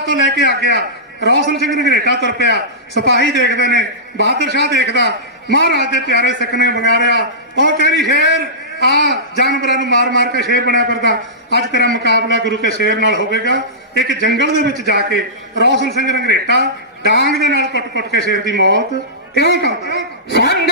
ਤੋਂ ਲੈ ਕੇ ਆ ਗਿਆ। ਰੌਸ਼ਨ ਸਿੰਘ ਨਗਰੇਟਾ ਤੁਰ ਪਿਆ। ਸਿਪਾਹੀ ਦੇਖਦੇ ਨੇ, ਬਹਾਦਰ ਸ਼ਾਹ ਦੇਖਦਾ। ਮਹਾਰਾਜ ਦੇ ਪਿਆਰੇ ਸਿੱਖ ਨੇ ਵਗਾਰਿਆ ਉਹ ਤੇਰੀ ਸ਼ੇਰ, ਆ ਜਾਨਵਰਾਂ ਨੂੰ ਮਾਰ ਮਾਰ ਕੇ ਸ਼ੇਰ ਬਣਿਆ ਫਿਰਦਾ। ਅੱਜ ਤੇਰਾ ਮੁਕਾਬਲਾ ਗੁਰੂ ਕੇ ਸ਼ੇਰ ਨਾਲ ਹੋਵੇਗਾ। ਇੱਕ ਜੰਗਲ ਦੇ ਵਿੱਚ ਜਾ ਕੇ ਰੌਸ਼ਨ ਸਿੰਘ ਰੰਗਰੇਟਾ ਡਾਂਗ ਦੇ ਨਾਲ ਕੁੱਟ-ਕੁੱਟ ਕੇ ਸ਼ੇਰ ਦੀ ਮੌਤ ਕਿਉਂ ਕਰਦਾ? ਸੰਗ